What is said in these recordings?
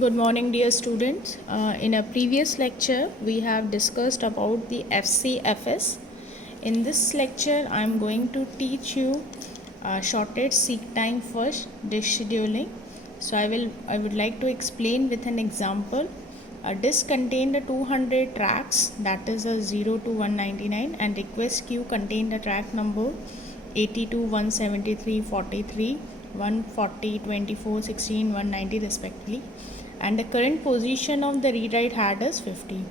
Good morning, dear students. In a previous lecture, we have discussed about the FCFS. In this lecture, I am going to teach you shortage seek time first disk scheduling. So I would like to explain with an example. A disk contained 200 tracks, that is a 0 to 199, and request queue contained a track number 82, 173, 43, 140, 24, 16, 190 respectively, and the current position of the read write head is 50.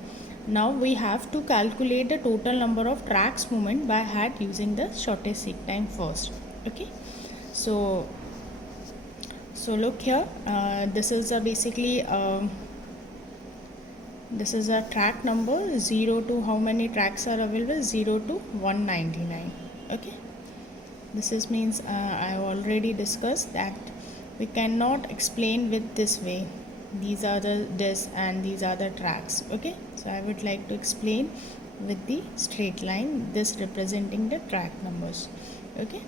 Now we have to calculate the total number of tracks movement by head using the shortest seek time first. Okay, so look here, this is this is a track number 0 to how many tracks are available, 0 to 199. Okay, this is means I have already discussed that we cannot explain with this way. These are the disks and these are the tracks. Okay, so I would like to explain with the straight line, this representing the track numbers. Okay,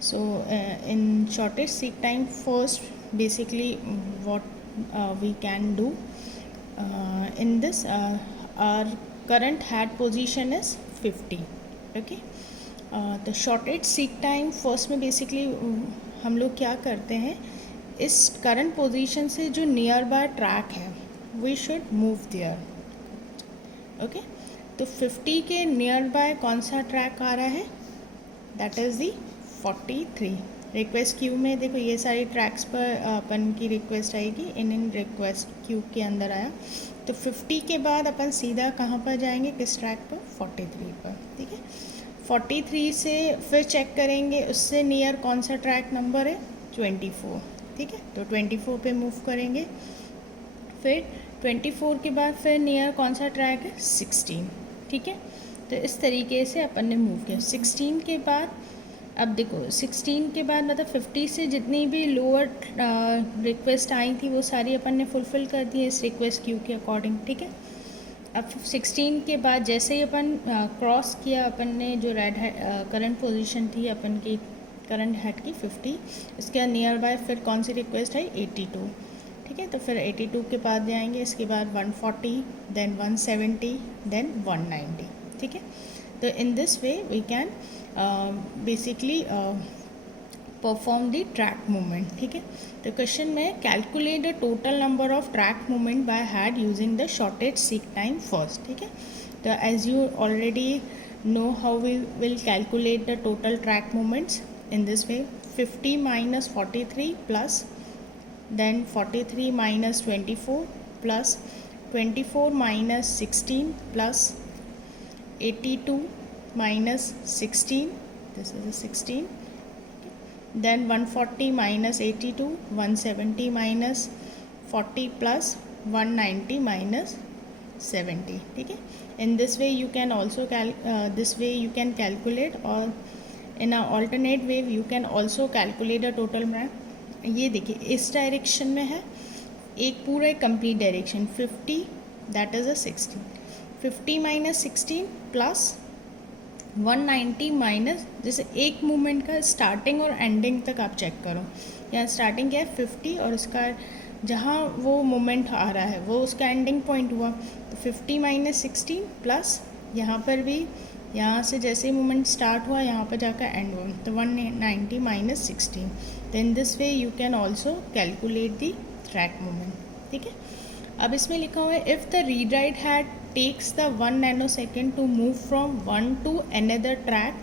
so in shortest seek time first, basically what we can do in this, our current head position is 50. Okay, the shortest seek time first में basically हम लोग क्या करते हैं, इस current position से जो nearby track है we should move there. Okay, तो 50 के नियर बाय कौन सा ट्रैक आ रहा है, that is the 43. Request Q में देखो ये सारी ट्रैक्स पर अपन की रिक्वेस्ट आएगी, इन रिक्वेस्ट क्यू के अंदर आया. तो 50 के बाद अपन सीधा कहाँ पर जाएंगे, किस ट्रैक पर, 43 पर. ठीक है, 43 से फिर चेक करेंगे उससे नियर कौन सा ट्रैक नंबर है, 24. ठीक है, तो 24 पे मूव करेंगे. फिर 24 के बाद फिर नियर कौन सा ट्रैक है, 16. ठीक है, तो इस तरीके से अपन ने मूव किया. 16 के बाद अब देखो 16 के बाद मतलब 50 से जितनी भी लोअर रिक्वेस्ट आई थी वो सारी अपन ने फुलफ़िल कर दी है इस रिक्वेस्ट क्यू के अकॉर्डिंग. ठीक है, अब 16 के बाद जैसे ही अपन क्रॉस किया, अपन ने जो रेड करंट पोजीशन थी अपन की करंट हेड की 50, इसके नियर बाय फिर कौन सी रिक्वेस्ट है, 82. ठीक है, तो फिर 82 के बाद जाएंगे, इसके बाद 140, देन 170, देन 190. ठीक है, तो in this way we can basically perform the track movement. ठीक है, तो क्वेश्चन में calculate the total number of track movement by head using the shortest seek time first. ठीक है, तो as you already know how we will calculate the total track movements in this way. 50 minus 43 plus then 43 minus 24 plus 24 minus 16 plus 82 minus 16, this is a 16, then 140 minus 82, 170 minus 40 plus 190 minus 70. ठीक है, in this way you can also this way you can calculate, or in a alternate way you can also calculate the total mass. ये देखिए इस direction में है, एक पूरा complete direction 50, that is a 16. 50 minus 16 plus 190 minus, जैसे एक movement का स्टार्टिंग और एंडिंग तक आप चेक करो. यहाँ स्टार्टिंग क्या है 50 और उसका जहाँ वो मूवमेंट आ रहा है वो उसका एंडिंग पॉइंट हुआ. तो 50 माइनस 16 प्लस यहाँ पर भी यहाँ से जैसे मूवमेंट स्टार्ट हुआ यहाँ पर जाकर एंड हुआ, तो 190 माइनस 16. तो in this way you can also calculate the track movement. ठीक है, अब इसमें लिखा हुआ है if the read write had takes the 1 nanosecond to move from one to another track,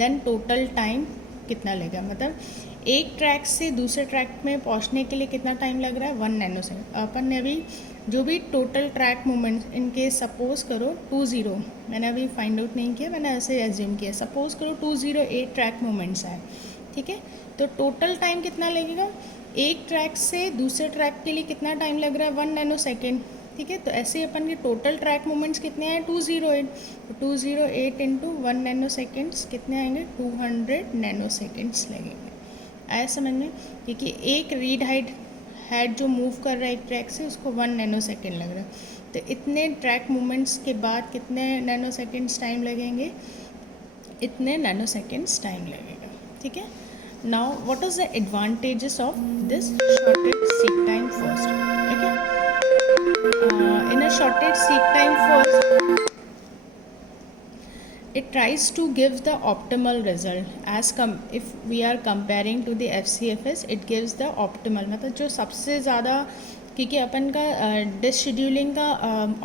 then total time कितना लगेगा, मतलब एक ट्रैक से दूसरे ट्रैक में पहुंचने के लिए कितना टाइम लग रहा है, 1 नैनोसेकंड. अपन ने अभी जो भी टोटल ट्रैक मूवमेंट इनके सपोज करो 20, मैंने अभी फाइंड आउट नहीं किया, मैंने ऐसे एज्यूम किया, सपोज करो 208 ट्रैक मूवमेंट्स हैं. ठीक है, तो टोटल टाइम कितना लगेगा, एक ट्रैक से दूसरे ट्रैक के लिए कितना टाइम लग रहा है, 1 नैनोसेकंड. ठीक है, तो ऐसे अपन के टोटल ट्रैक मूवमेंट्स कितने हैं, 208. तो 208 इंटू 1 नैनो सेकेंड्स कितने आएंगे, 200 नैनो सेकेंड्स लगेंगे. आया समझ में, क्योंकि एक रीड हेड जो मूव कर रहा है एक ट्रैक से उसको 1 नैनो सेकेंड लग रहा है. तो इतने ट्रैक मूवमेंट्स के बाद कितने नैनो सेकेंड्स टाइम लगेंगे, इतने नैनो सेकेंड्स टाइम लगेगा. ठीक है, now what is the advantages of this shortage seek time first. Okay, shortest seek time first, it tries to give the optimal result as if we are comparing to the FCFS, it gives the optimal, मतलब जो सबसे ज़्यादा, क्योंकि अपन का dish scheduling का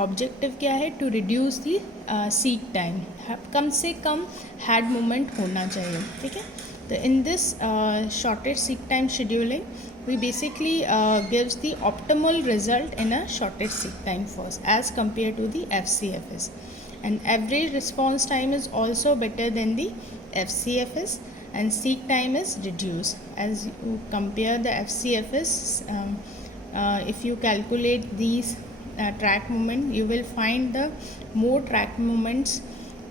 objective क्या है, to reduce the seek time, कम से कम हैड मूवमेंट होना चाहिए, ठीक है. तो in this shortest seek time scheduling we basically gives the optimal result in a shortest seek time first as compared to the FCFS, and average response time is also better than the FCFS, and seek time is reduced as you compare the FCFS. If you calculate these track movement, you will find the more track movements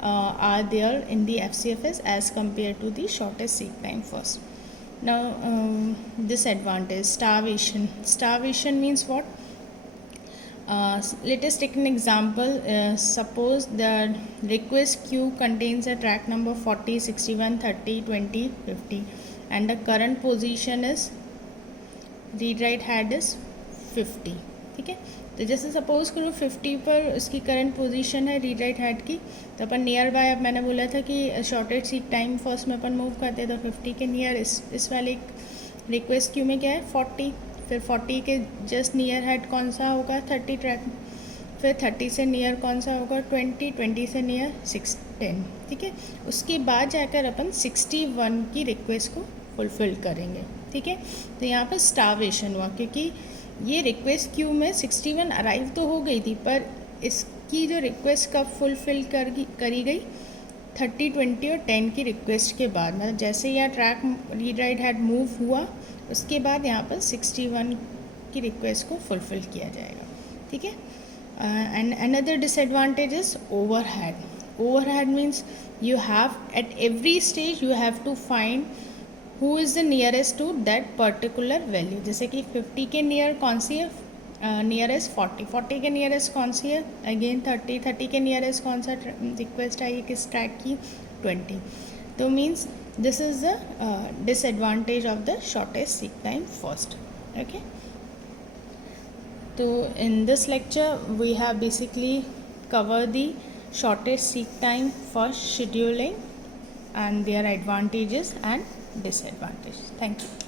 are there in the FCFS as compared to the shortest seek time first. Now disadvantage, starvation. Starvation means what? Let us take an example. Suppose the request queue contains a track number 40, 61, 30, 20, 50, and the current position is read write head is 50, ठीक है. तो जैसे suppose करो 50 पर उसकी current position है read write head की, तो अपन नियर बाय, अब मैंने बोला था कि शॉर्टेस्ट सीक टाइम फर्स्ट में अपन मूव करते हैं, तो 50 के नियर इस वाले रिक्वेस्ट क्यू में क्या है 40, फिर 40 के जस्ट नियर हेड कौन सा होगा 30 ट्रैक, फिर 30 से नियर कौन सा होगा 20, 20 से नियर 10, ठीक है. उसके बाद जाकर अपन 61 की रिक्वेस्ट को फुलफ़िल करेंगे, ठीक है. तो यहाँ पर स्टारवेशन हुआ क्योंकि ये रिक्वेस्ट क्यू में 61 अराइव तो हो गई थी, पर इसकी जो रिक्वेस्ट कब फुलफ़िल करी गई 30, 20 और 10 की रिक्वेस्ट के बाद, मतलब जैसे यह track read write had move हुआ उसके बाद यहाँ पर 61 की रिक्वेस्ट को फुलफ़िल किया जाएगा, ठीक है. And another disadvantage is overhead. Overhead means you have at every stage you have to find who is the nearest to that particular value. जैसे कि 50 के नियर कौन सी है, नियरेस्ट 40, 40 के नियरेस्ट कौन सी है अगेन 30, 30 के नियरेस्ट कौन सा रिक्वेस्ट आई किस ट्रैक की 20. तो means this is the disadvantage of the shortest seek time first. Okay, तो in this lecture we have basically cover the shortest seek time first scheduling and their advantages and disadvantages. Thank you.